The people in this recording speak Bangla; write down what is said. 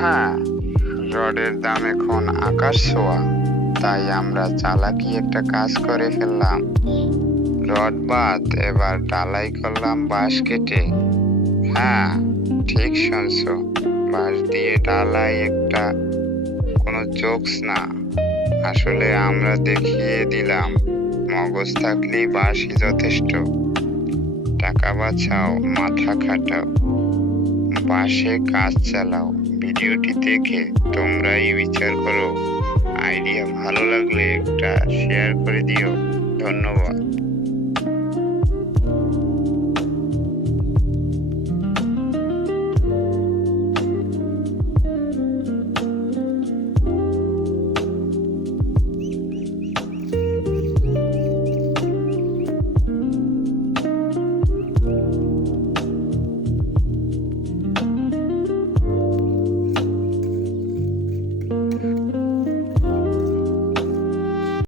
হ্যাঁ, রডের দাম এখন আকাশ ছোঁয়া, তাই আমরা চালাকি একটা কাজ করে ফেললাম। রড বাদ, এবার ঢালাই করলাম বাঁশ কেটে। হ্যাঁ, ঠিক শুনছো, বাঁশ দিয়ে ঢালাই একটা কোনো জোকস না। আসলে আমরা দেখিয়ে দিলাম, মগজ থাকলেই বাঁশই যথেষ্ট। টাকা বাঁচাও, মাথা খাটাও, বাঁশে কাজ চালাও। ভিডিওটি দেখে তোমরাই বিচার করো। আইডিয়া ভালো লাগলে একটা শেয়ার করে দিও। ধন্যবাদ।